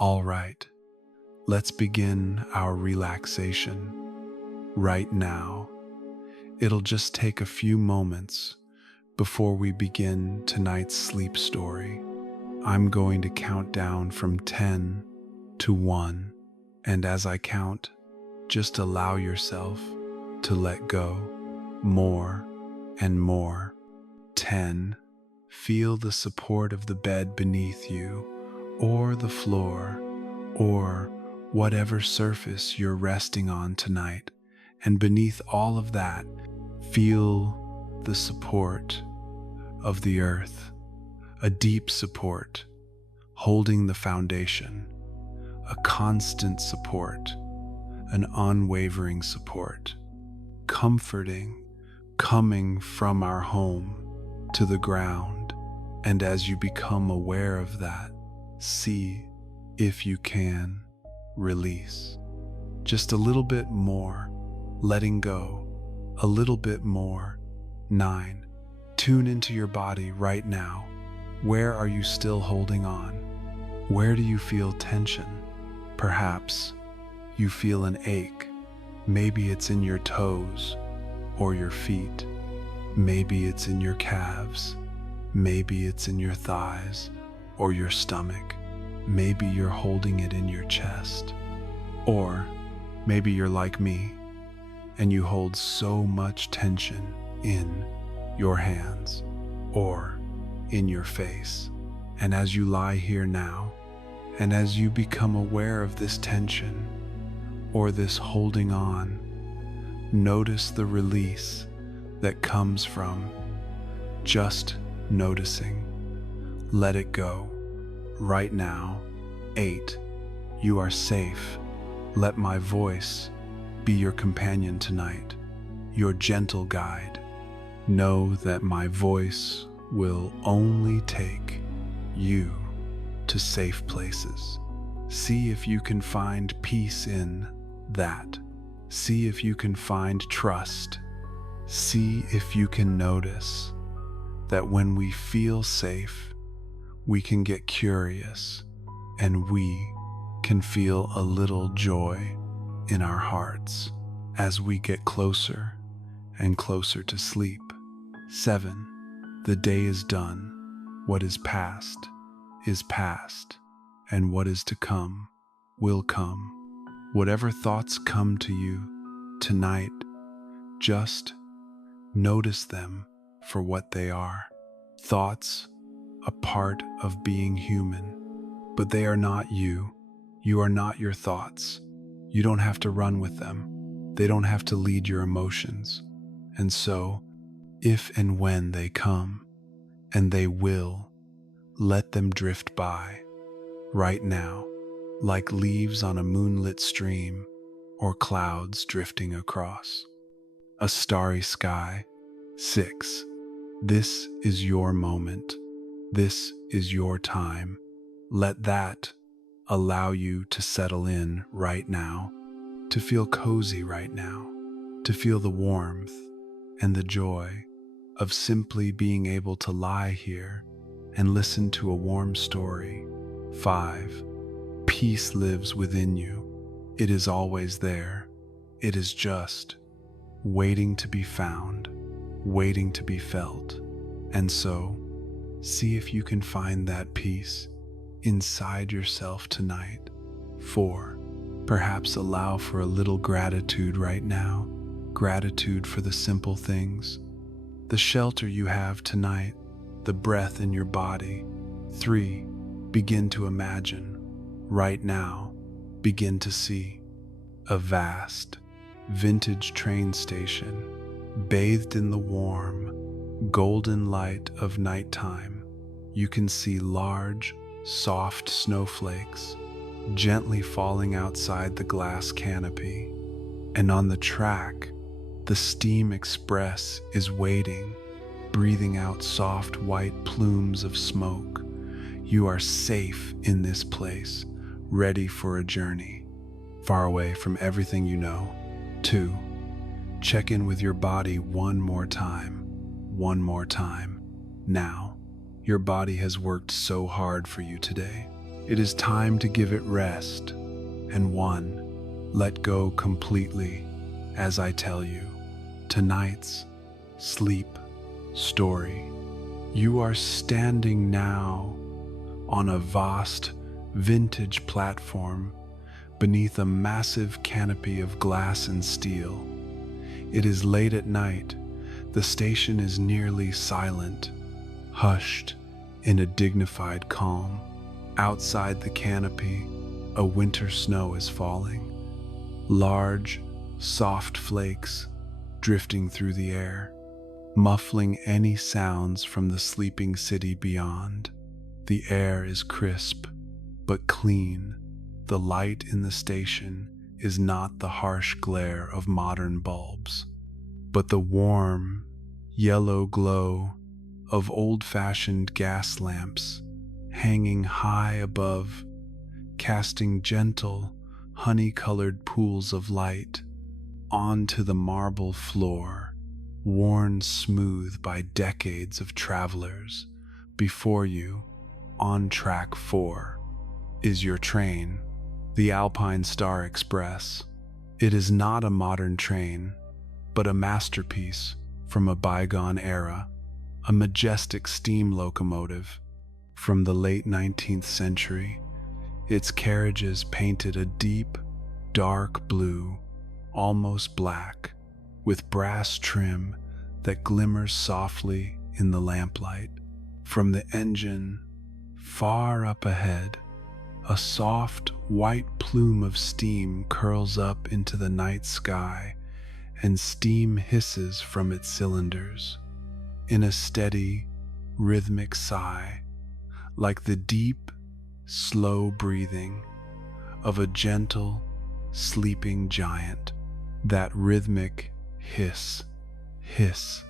All right, let's begin our relaxation right now. It'll just take a few moments before we begin tonight's sleep story. I'm going to count down from 10 to 1, and as I count, just allow yourself to let go more and more. 10. Feel the support of the bed beneath you, or the floor, or whatever surface you're resting on tonight. And beneath all of that, feel the support of the earth, a deep support, holding the foundation, a constant support, an unwavering support, comforting, coming from our home to the ground. And as you become aware of that, see if you can release. Just a little bit more, letting go, a little bit more. 9. Tune into your body right now. Where are you still holding on? Where do you feel tension? Perhaps you feel an ache. Maybe it's in your toes or your feet. Maybe it's in your calves. Maybe it's in your thighs or your stomach. Maybe you're holding it in your chest. Or maybe you're like me and you hold so much tension in your hands or in your face. And as you lie here now, and as you become aware of this tension or this holding on, notice the release that comes from just noticing. Let it go right now. 8. You are safe. Let my voice be your companion tonight, your gentle guide. Know that my voice will only take you to safe places. See if you can find peace in that. See if you can find trust. See if you can notice that when we feel safe, we can get curious and we can feel a little joy in our hearts as we get closer and closer to sleep. 7. The day is done. What is past, and what is to come will come. Whatever thoughts come to you tonight, just notice them for what they are. Thoughts, a part of being human, but they are not you. You are not your thoughts. You don't have to run with them. They don't have to lead your emotions. And so, if and when they come, and they will, let them drift by right now, like leaves on a moonlit stream or clouds drifting across a starry sky. 6. This is your moment. This is your time. Let that allow you to settle in right now, to feel cozy right now, to feel the warmth and the joy of simply being able to lie here and listen to a warm story. 5. Peace lives within you. It is always there. It is just waiting to be found, waiting to be felt. And so, see if you can find that peace inside yourself tonight. 4. Perhaps allow for a little gratitude right now. Gratitude for the simple things, the shelter you have tonight, the breath in your body. 3. Begin to imagine. Right now, begin to see a vast, vintage train station, bathed in the warm, golden light of nighttime. You can see large, soft snowflakes gently falling outside the glass canopy. And on the track, the steam express is waiting, breathing out soft white plumes of smoke. You are safe in this place, ready for a journey, far away from everything you know. 2. Check in with your body one more time. One more time. Now, your body has worked so hard for you today. It is time to give it rest. And 1, let go completely as I tell you tonight's sleep story. You are standing now on a vast vintage platform beneath a massive canopy of glass and steel. It is late at night. The station is nearly silent, hushed in a dignified calm. Outside the canopy, a winter snow is falling. Large, soft flakes drifting through the air, muffling any sounds from the sleeping city beyond. The air is crisp, but clean. The light in the station is not the harsh glare of modern bulbs, but the warm, yellow glow of old-fashioned gas lamps hanging high above, casting gentle, honey-colored pools of light onto the marble floor, worn smooth by decades of travelers. Before you, on track 4, is your train, the Alpine Star Express. It is not a modern train, but a masterpiece from a bygone era, a majestic steam locomotive from the late 19th century. Its carriages painted a deep, dark blue, almost black, with brass trim that glimmers softly in the lamplight. From the engine, far up ahead, a soft, white plume of steam curls up into the night sky, and steam hisses from its cylinders in a steady, rhythmic sigh, like the deep, slow breathing of a gentle, sleeping giant. That rhythmic hiss, hiss,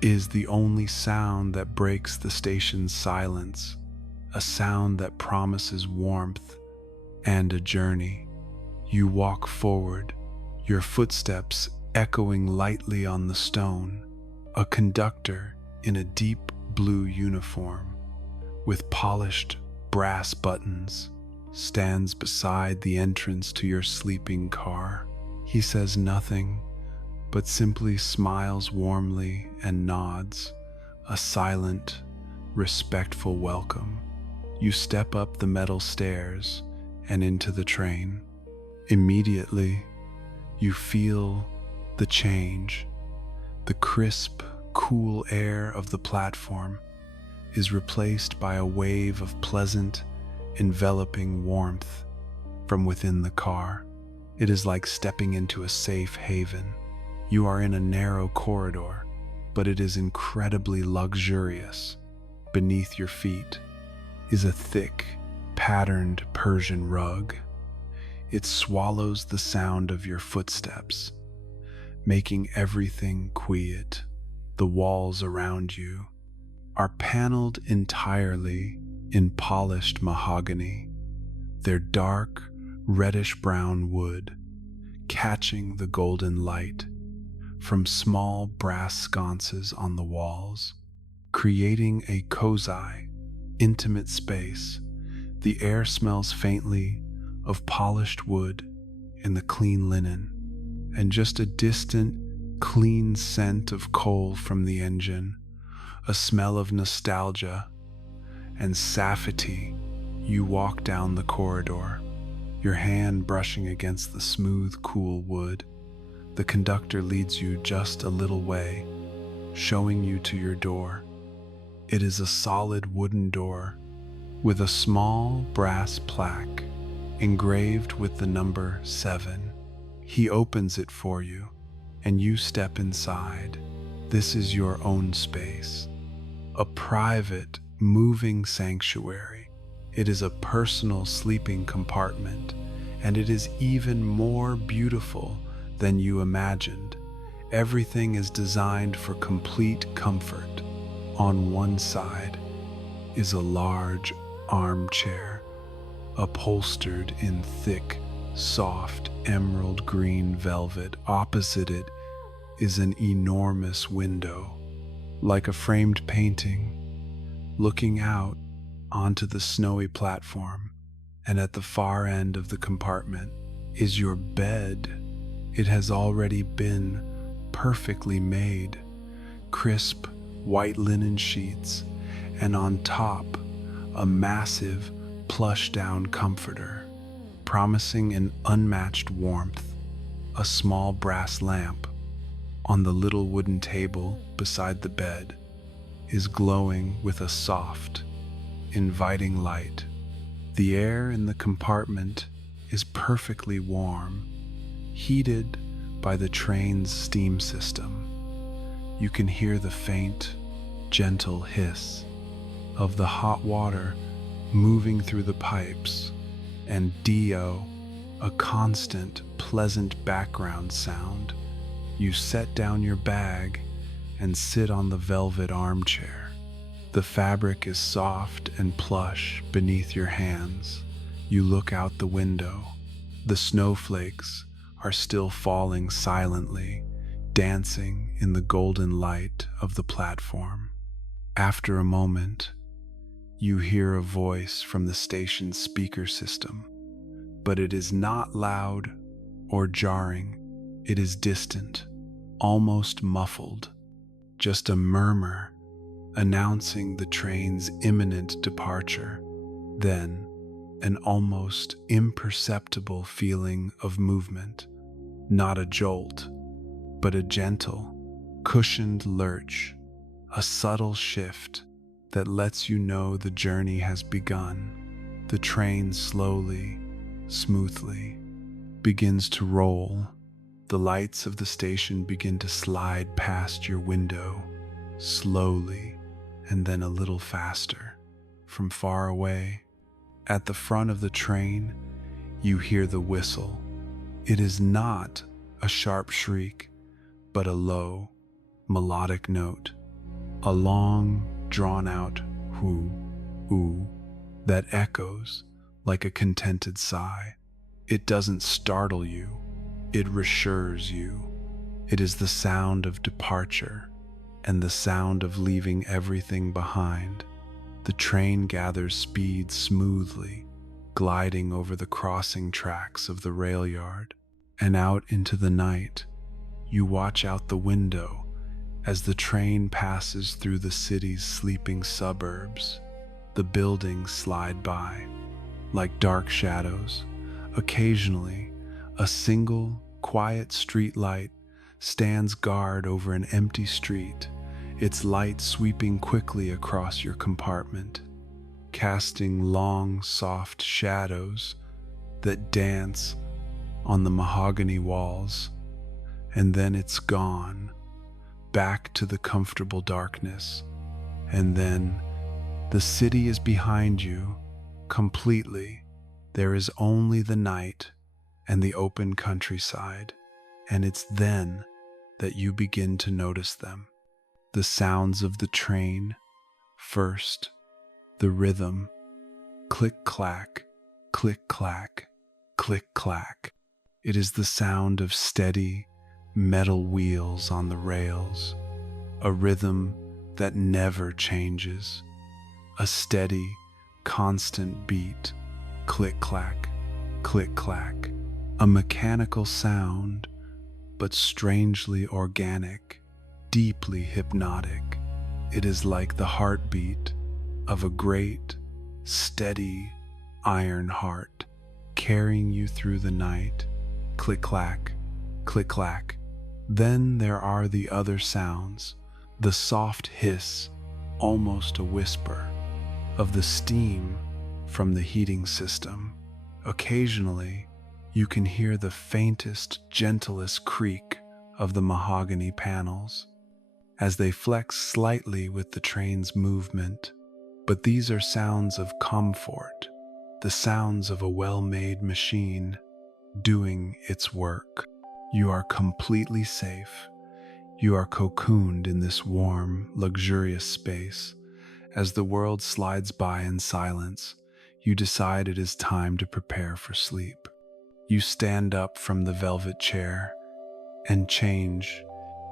is the only sound that breaks the station's silence, a sound that promises warmth and a journey. You walk forward, your footsteps echoing lightly on the stone. A conductor in a deep blue uniform with polished brass buttons stands beside the entrance to your sleeping car. He says nothing, but simply smiles warmly and nods, a silent, respectful welcome. You step up the metal stairs and into the train. Immediately, you feel the change. The crisp, cool air of the platform is replaced by a wave of pleasant, enveloping warmth from within the car. It is like stepping into a safe haven. You are in a narrow corridor, but it is incredibly luxurious. Beneath your feet is a thick, patterned Persian rug. It swallows the sound of your footsteps, making everything quiet. The walls around you are paneled entirely in polished mahogany, their dark, reddish-brown wood catching the golden light from small brass sconces on the walls, creating a cozy, intimate space. The air smells faintly of polished wood and the clean linen, and just a distant, clean scent of coal from the engine, a smell of nostalgia and safety. You walk down the corridor, your hand brushing against the smooth, cool wood. The conductor leads you just a little way, showing you to your door. It is a solid wooden door with a small brass plaque engraved with the number 7. He opens it for you, and you step inside. This is your own space, a private, moving sanctuary. It is a personal sleeping compartment, and it is even more beautiful than you imagined. Everything is designed for complete comfort. On one side is a large armchair, upholstered in thick, soft emerald green velvet. Opposite it is an enormous window, like a framed painting, looking out onto the snowy platform, and at the far end of the compartment is your bed. It has already been perfectly made, crisp white linen sheets, and on top, a massive plush down comforter, promising an unmatched warmth. A small brass lamp on the little wooden table beside the bed is glowing with a soft, inviting light. The air in the compartment is perfectly warm, heated by the train's steam system. You can hear the faint, gentle hiss of the hot water moving through the pipes, and Dio, a constant, pleasant background sound. You set down your bag and sit on the velvet armchair. The fabric is soft and plush beneath your hands. You look out the window. The snowflakes are still falling silently, dancing in the golden light of the platform. After a moment, you hear a voice from the station's speaker system, but it is not loud or jarring. It is distant, almost muffled, just a murmur announcing the train's imminent departure. Then, an almost imperceptible feeling of movement, not a jolt, but a gentle, cushioned lurch, a subtle shift that lets you know the journey has begun. The train slowly, smoothly begins to roll. The lights of the station begin to slide past your window, slowly and then a little faster. From far away, at the front of the train, you hear the whistle. It is not a sharp shriek, but a low, melodic note, a long, drawn-out whoo, ooh, that echoes like a contented sigh. It doesn't startle you, it reassures you. It is the sound of departure and the sound of leaving everything behind. The train gathers speed smoothly, gliding over the crossing tracks of the rail yard, and out into the night. You watch out the window as the train passes through the city's sleeping suburbs. The buildings slide by like dark shadows. Occasionally, a single, quiet street light stands guard over an empty street, its light sweeping quickly across your compartment, casting long, soft shadows that dance on the mahogany walls. And then it's gone, back to the comfortable darkness. And then the city is behind you, completely. There is only the night and the open countryside, and it's then that you begin to notice them. The sounds of the train. First, the rhythm. Click-clack, click-clack, click-clack. It is the sound of steady, metal wheels on the rails, a rhythm that never changes, a steady, constant beat. Click-clack, click-clack, a mechanical sound, but strangely organic, deeply hypnotic. It is like the heartbeat of a great, steady, iron heart, carrying you through the night. Click-clack, click-clack. Then there are the other sounds, the soft hiss, almost a whisper, of the steam from the heating system. Occasionally, you can hear the faintest, gentlest creak of the mahogany panels as they flex slightly with the train's movement. But these are sounds of comfort, the sounds of a well-made machine doing its work. You are completely safe. You are cocooned in this warm, luxurious space. As the world slides by in silence, you decide it is time to prepare for sleep. You stand up from the velvet chair and change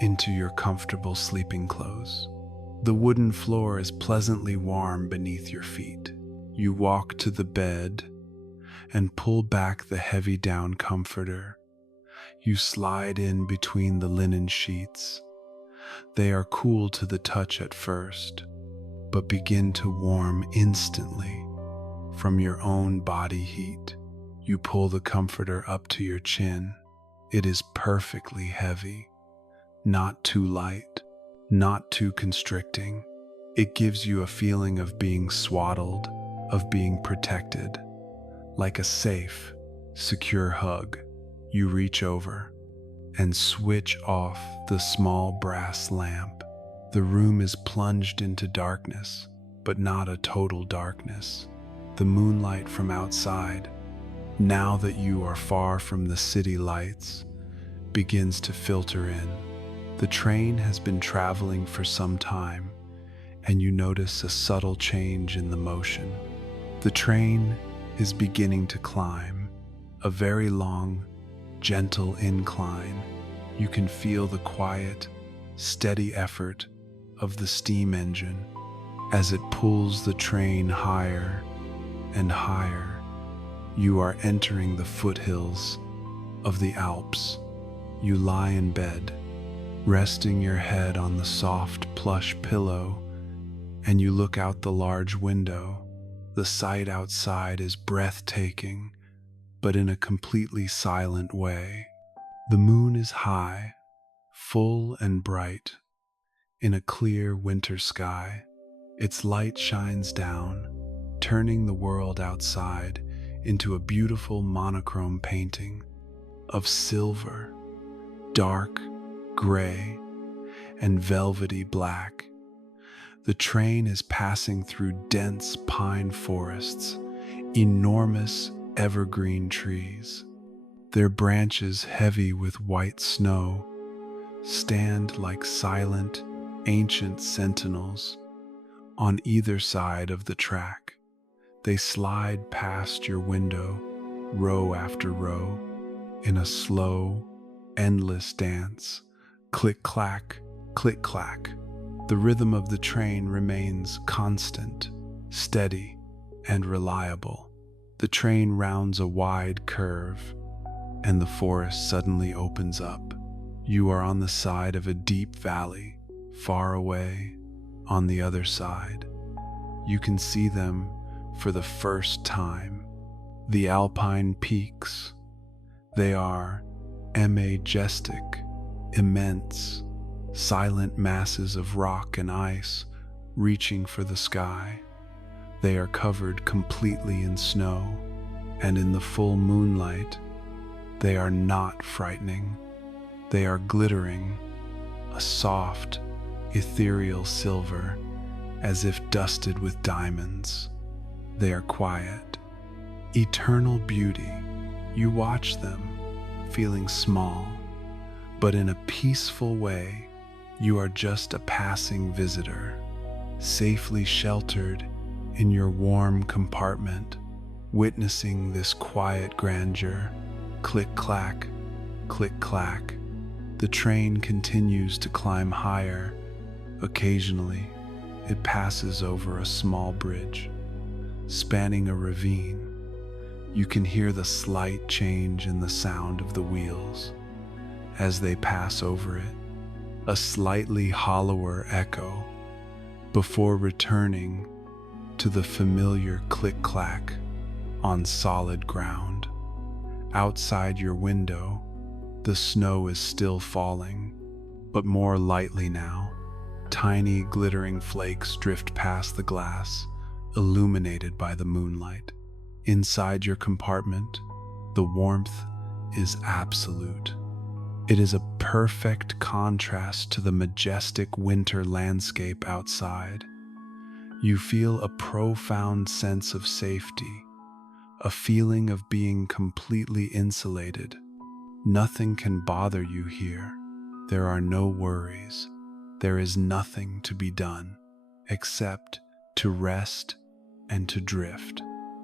into your comfortable sleeping clothes. The wooden floor is pleasantly warm beneath your feet. You walk to the bed and pull back the heavy down comforter. You slide in between the linen sheets. They are cool to the touch at first, but begin to warm instantly from your own body heat. You pull the comforter up to your chin. It is perfectly heavy, not too light, not too constricting. It gives you a feeling of being swaddled, of being protected, like a safe, secure hug. You reach over and switch off the small brass lamp. The room is plunged into darkness, but not a total darkness. The moonlight from outside, now that you are far from the city lights, begins to filter in. The train has been traveling for some time, and you notice a subtle change in the motion. The train is beginning to climb, a very long, gentle incline. You can feel the quiet, steady effort of the steam engine as it pulls the train higher and higher. You are entering the foothills of the Alps. You lie in bed, resting your head on the soft plush pillow, and you look out the large window. The sight outside is breathtaking, but in a completely silent way. The moon is high, full and bright, in a clear winter sky. Its light shines down, turning the world outside into a beautiful monochrome painting of silver, dark gray, and velvety black. The train is passing through dense pine forests, enormous evergreen trees. Their branches, heavy with white snow, stand like silent, ancient sentinels on either side of the track. They slide past your window, row after row, in a slow, endless dance. Click-clack, click-clack. The rhythm of the train remains constant, steady, and reliable. The train rounds a wide curve, and the forest suddenly opens up. You are on the side of a deep valley, far away, on the other side. You can see them for the first time. The alpine peaks. They are majestic, immense, silent masses of rock and ice reaching for the sky. They are covered completely in snow, and in the full moonlight, they are not frightening. They are glittering, a soft, ethereal silver, as if dusted with diamonds. They are quiet, eternal beauty. You watch them, feeling small, but in a peaceful way. You are just a passing visitor, safely sheltered in your warm compartment, witnessing this quiet grandeur. Click-clack, click-clack. The train continues to climb higher. Occasionally, it passes over a small bridge, spanning a ravine. You can hear the slight change in the sound of the wheels as they pass over it, a slightly hollower echo, before returning to the familiar click-clack on solid ground. Outside your window, the snow is still falling, but more lightly now. Tiny glittering flakes drift past the glass, illuminated by the moonlight. Inside your compartment, the warmth is absolute. It is a perfect contrast to the majestic winter landscape outside. You feel a profound sense of safety, a feeling of being completely insulated. Nothing can bother you here. There are no worries. There is nothing to be done except to rest and to drift.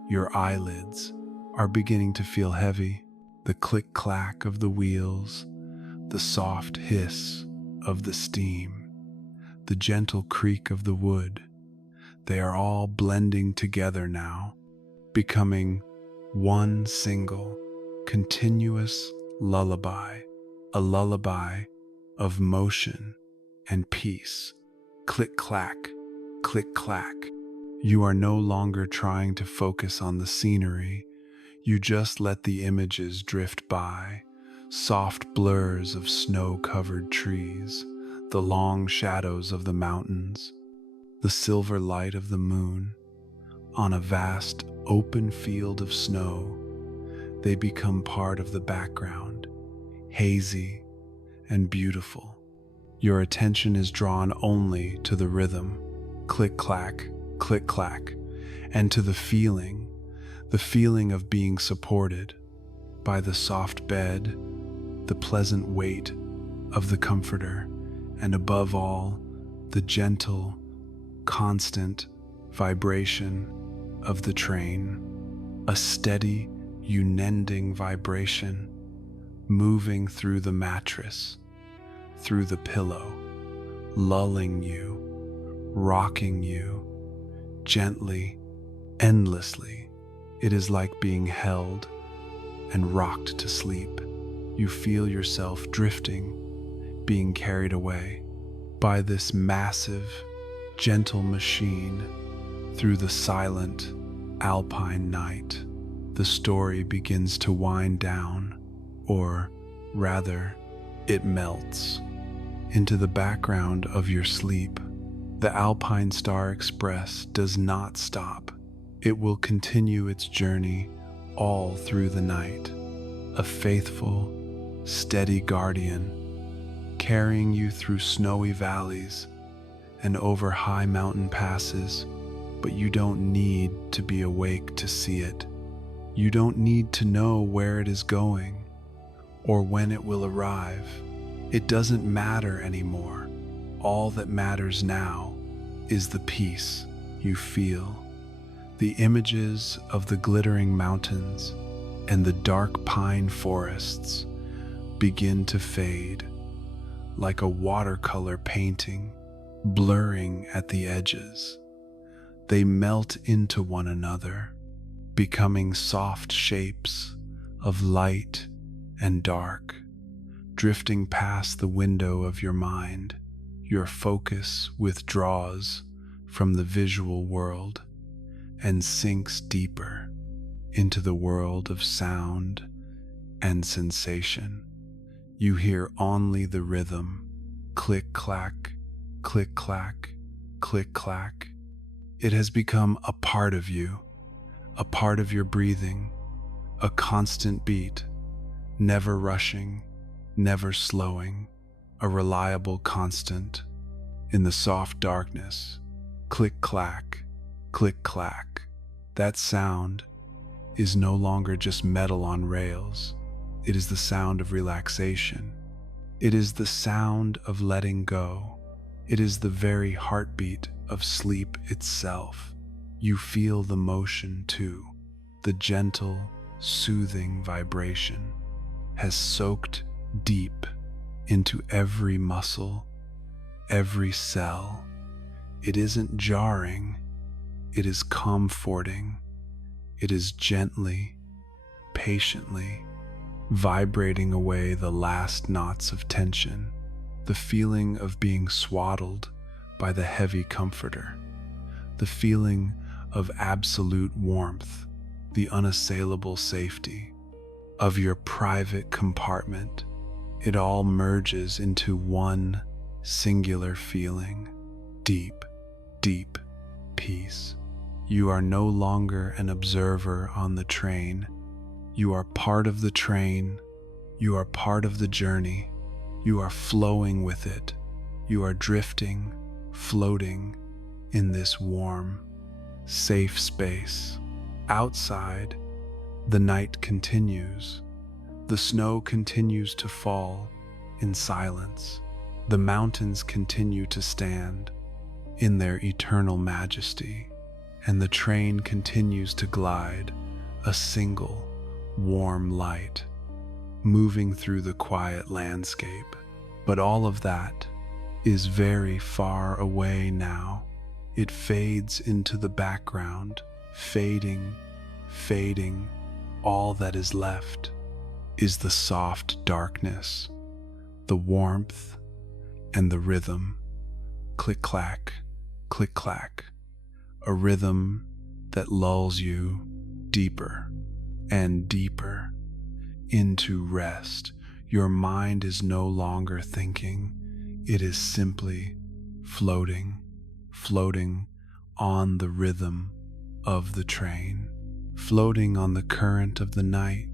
Your eyelids are beginning to feel heavy. The click-clack of the wheels, the soft hiss of the steam, the gentle creak of the wood. They are all blending together now, becoming one single, continuous lullaby, a lullaby of motion and peace. Click clack, click clack. You are no longer trying to focus on the scenery. You just let the images drift by, soft blurs of snow-covered trees, the long shadows of the mountains, the silver light of the moon. On a vast, open field of snow, they become part of the background, hazy and beautiful. Your attention is drawn only to the rhythm, click-clack, click-clack, and to the feeling of being supported by the soft bed, the pleasant weight of the comforter, and above all, the gentle, constant vibration of the train, a steady, unending vibration moving through the mattress, through the pillow, lulling you, rocking you, gently, endlessly. It is like being held and rocked to sleep. You feel yourself drifting, being carried away by this massive, gentle machine through the silent, alpine night. The story begins to wind down, or rather, it melts into the background of your sleep. The Alpine Star Express does not stop. It will continue its journey all through the night, a faithful, steady guardian, carrying you through snowy valleys and over high mountain passes. But you don't need to be awake to see it. You don't need to know where it is going or when it will arrive. It doesn't matter anymore. All that matters now is the peace you feel. The images of the glittering mountains and the dark pine forests begin to fade, like a watercolor painting, blurring at the edges. They melt into one another, becoming soft shapes of light and dark, drifting past the window of your mind. Your focus withdraws from the visual world and sinks deeper into the world of sound and sensation. You hear only the rhythm, click-clack, click-clack, click-clack. It has become a part of you, a part of your breathing, a constant beat, never rushing, never slowing, a reliable constant. In the soft darkness, click-clack, click-clack. That sound is no longer just metal on rails. It is the sound of relaxation. It is the sound of letting go. It is the very heartbeat of sleep itself. You feel the motion too. The gentle, soothing vibration has soaked deep into every muscle, every cell. It isn't jarring, it is comforting. It is gently, patiently vibrating away the last knots of tension, the feeling of being swaddled by the heavy comforter, the feeling of absolute warmth, the unassailable safety of your private compartment. It all merges into one singular feeling, deep, deep peace. You are no longer an observer on the train. You are part of the train. You are part of the journey. You are flowing with it. You are drifting, floating in this warm, safe space. Outside, the night continues. The snow continues to fall in silence. The mountains continue to stand in their eternal majesty, and the train continues to glide, a single, warm light, moving through the quiet landscape. But all of that is very far away now. It fades into the background, fading, fading. All that is left is the soft darkness, the warmth, and the rhythm. Click clack, a rhythm that lulls you deeper and deeper into rest. Your mind is no longer thinking, it is simply floating, floating on the rhythm of the train, floating on the current of the night,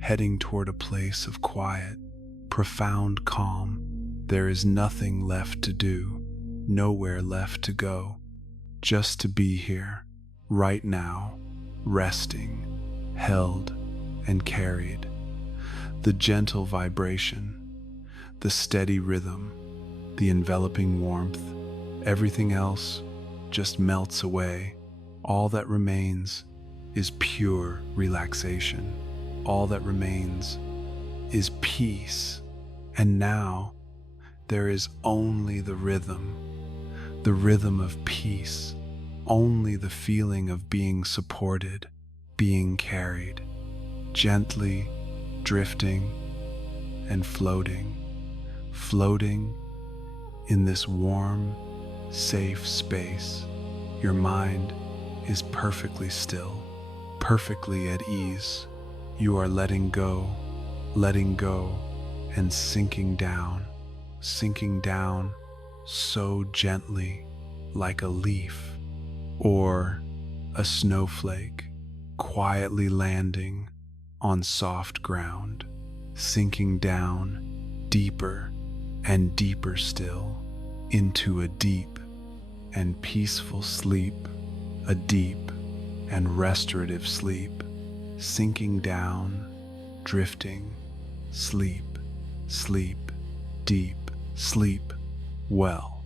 heading toward a place of quiet, profound calm. There is nothing left to do, nowhere left to go, just to be here, right now, resting, held, and carried. The gentle vibration, the steady rhythm, the enveloping warmth, everything else just melts away. All that remains is pure relaxation. All that remains is peace. And now there is only the rhythm of peace, only the feeling of being supported, being carried, gently drifting and floating, floating in this warm, safe space. Your mind is perfectly still, perfectly at ease. You are letting go, and sinking down so gently, like a leaf or a snowflake, quietly landing on soft ground, sinking down deeper and deeper still into a deep and peaceful sleep, a deep and restorative sleep, sinking down, drifting, sleep, sleep, deep, sleep well.